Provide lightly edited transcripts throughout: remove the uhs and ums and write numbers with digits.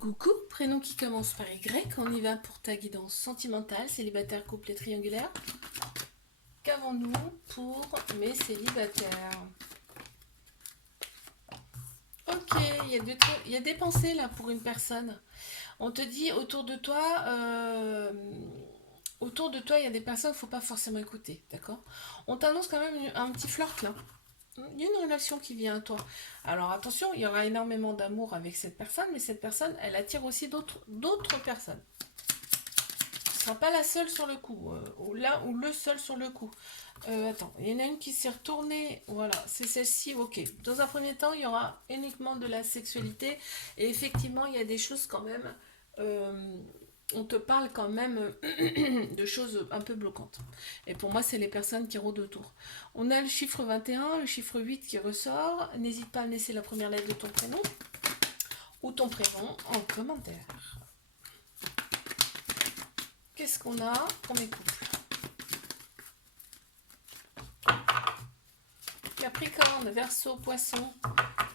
Coucou, prénom qui commence par Y, on y va pour ta guidance sentimentale, célibataire, couple et triangulaire. Qu'avons-nous pour mes célibataires? Ok, il y a des pensées là pour une personne. On te dit autour de toi, il y a des personnes, faut pas forcément écouter, d'accord? On t'annonce quand même un petit flirt là. Il y a une relation qui vient à toi. Alors attention, il y aura énormément d'amour avec cette personne, mais cette personne, elle attire aussi d'autres personnes. Tu ne seras pas la seule sur le coup, ou là ou le seul sur le coup. Attends, il y en a une qui s'est retournée, voilà, c'est celle-ci, ok. Dans un premier temps, il y aura uniquement de la sexualité, et effectivement, il y a des choses quand même, euh, on te parle quand même de choses un peu bloquantes. Et pour moi, c'est les personnes qui rôdent autour. On a le chiffre 21, le chiffre 8 qui ressort. N'hésite pas à me laisser la première lettre de ton prénom ou ton prénom en commentaire. Qu'est-ce qu'on a pour mes couples? Capricorne, Verseau, Poisson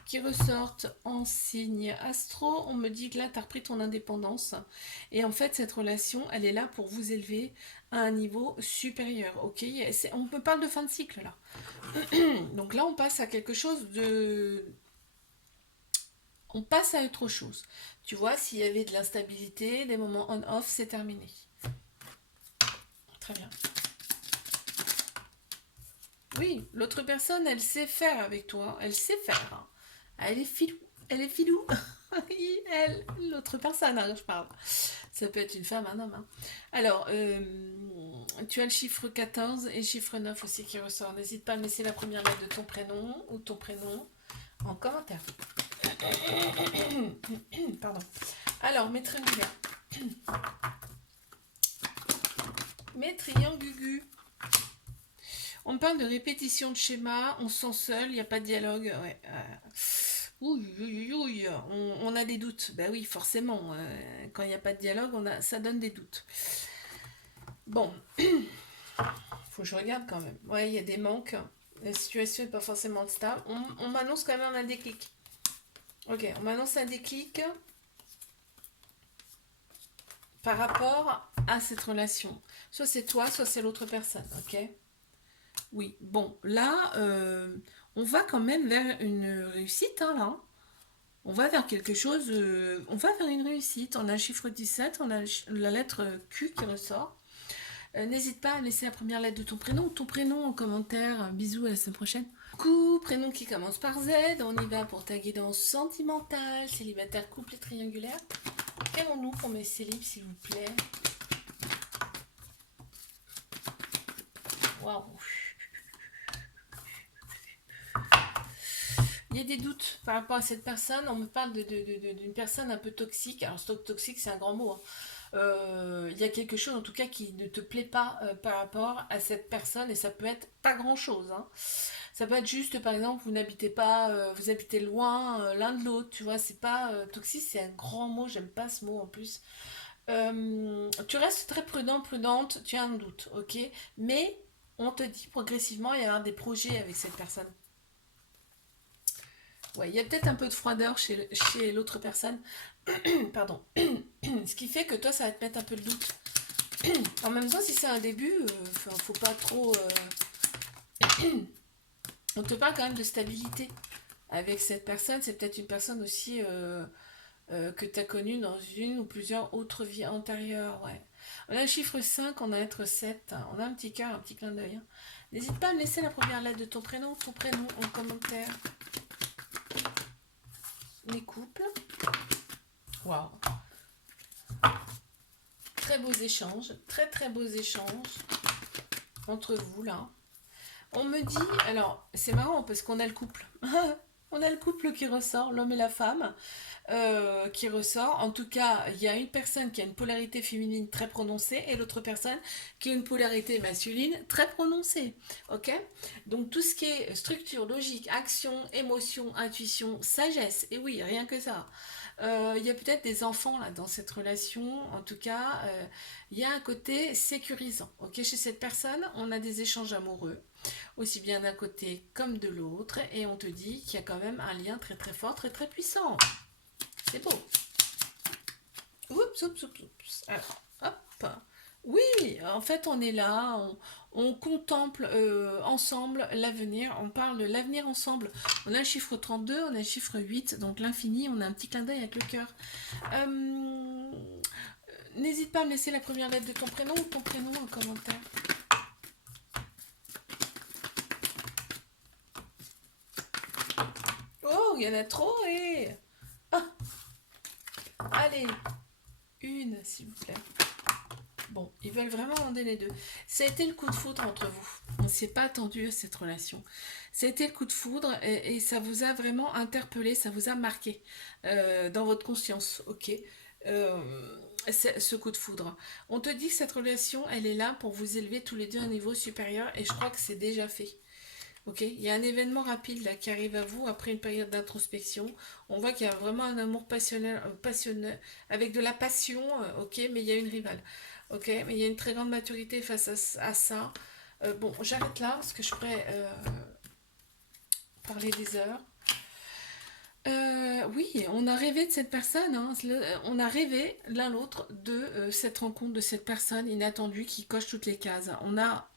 qui ressortent en signe astro. On me dit que là, tu as repris ton indépendance. Et en fait, cette relation, elle est là pour vous élever à un niveau supérieur. Ok, on me parle de fin de cycle là. Donc là, on passe à quelque chose de... On passe à autre chose. Tu vois, s'il y avait de l'instabilité, des moments on-off, c'est terminé. Très bien. Oui, l'autre personne, elle sait faire avec toi. Elle sait faire. Hein. Elle est filou. Elle est filou. Oui, elle, l'autre personne, hein, je parle. Ça peut être une femme, un homme. Hein. Alors, tu as le chiffre 14 et le chiffre 9 aussi qui ressort. N'hésite pas à me laisser la première lettre de ton prénom ou ton prénom en commentaire. Pardon. Alors, mes triangulaires. Mes triangugus. On me parle de répétition de schéma, on se sent seul, il n'y a pas de dialogue. Ouais. On a des doutes. Ben oui, forcément. Quand il n'y a pas de dialogue, ça donne des doutes. Bon, faut que je regarde quand même. Ouais, il y a des manques. La situation n'est pas forcément stable. On m'annonce quand même un déclic. Ok, on m'annonce un déclic par rapport à cette relation. Soit c'est toi, soit c'est l'autre personne. Ok. Oui, bon, là, on va quand même vers une réussite, hein, là. On va vers quelque chose, on va vers une réussite. On a le chiffre 17, on a la lettre Q qui ressort. N'hésite pas à laisser la première lettre de ton prénom en commentaire. Bisous, à la semaine prochaine. Coucou, prénom qui commence par Z. On y va pour ta guidance sentimentale, célibataire, couple et triangulaire. Qu'avons-nous pour mes célibes, s'il vous plaît? Waouh. Il y a des doutes par rapport à cette personne. On me parle d'une personne un peu toxique. Alors, toxique, c'est un grand mot. Hein. Il y a quelque chose, en tout cas, qui ne te plaît pas par rapport à cette personne. Et ça peut être pas grand-chose. Hein. Ça peut être juste, par exemple, vous n'habitez pas, vous habitez loin l'un de l'autre. Tu vois, c'est pas toxique, c'est un grand mot. J'aime pas ce mot en plus. Tu restes très prudent, prudente. Tu as un doute, ok? Mais on te dit progressivement, il y avoir des projets avec cette personne. Ouais, il y a peut-être un peu de froideur chez l'autre personne. Pardon. Ce qui fait que toi, ça va te mettre un peu le doute. En même temps, si c'est un début, faut pas trop. On te parle quand même de stabilité avec cette personne. C'est peut-être une personne aussi que tu as connue dans une ou plusieurs autres vies antérieures. Ouais. On a le chiffre 5, on a lettre 7. On a un petit cœur, un petit clin d'œil. Hein. N'hésite pas à me laisser la première lettre de ton prénom en commentaire. Les couples. Waouh. Très beaux échanges, très très beaux échanges entre vous là. On me dit, alors c'est marrant parce qu'on a le couple. On a le couple qui ressort, l'homme et la femme qui ressort. En tout cas, il y a une personne qui a une polarité féminine très prononcée et l'autre personne qui a une polarité masculine très prononcée. Ok? Donc tout ce qui est structure, logique, action, émotion, intuition, sagesse, et oui, rien que ça. Il y a peut-être des enfants là dans cette relation. En tout cas, il y a un côté sécurisant. Ok, chez cette personne, on a des échanges amoureux, aussi bien d'un côté comme de l'autre, et on te dit qu'il y a quand même un lien très très fort, très très puissant. C'est beau. Alors, hop. Oui, en fait, on est là, on contemple ensemble l'avenir, on parle de l'avenir ensemble. On a le chiffre 32, on a le chiffre 8, donc l'infini, on a un petit clin d'œil avec le cœur. Euh, N'hésite pas à me laisser la première lettre de ton prénom ou ton prénom en commentaire. Oh, il y en a trop et... Ah, allez, une, s'il vous plaît. Bon, ils veulent vraiment en donner deux. Ça a été le coup de foudre entre vous. On ne s'est pas attendu à cette relation. Ça a été le coup de foudre et ça vous a vraiment interpellé, ça vous a marqué dans votre conscience, ok ce coup de foudre. On te dit que cette relation, elle est là pour vous élever tous les deux à un niveau supérieur et je crois que c'est déjà fait. Ok, il y a un événement rapide là qui arrive à vous après une période d'introspection. On voit qu'il y a vraiment un amour passionnel, passionnel, avec de la passion, ok, mais il y a une rivale. Ok, mais il y a une très grande maturité face à ça. Bon, j'arrête là parce que je pourrais parler des heures. Oui, on a rêvé de cette personne, hein. On a rêvé l'un l'autre de cette rencontre, de cette personne inattendue qui coche toutes les cases. On a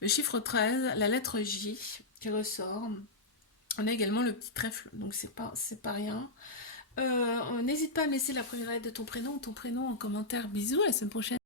le chiffre 13, la lettre J qui ressort. On a également le petit trèfle, donc c'est pas rien. N'hésite pas à me laisser la première lettre de ton prénom ou ton prénom en commentaire. Bisous, à la semaine prochaine.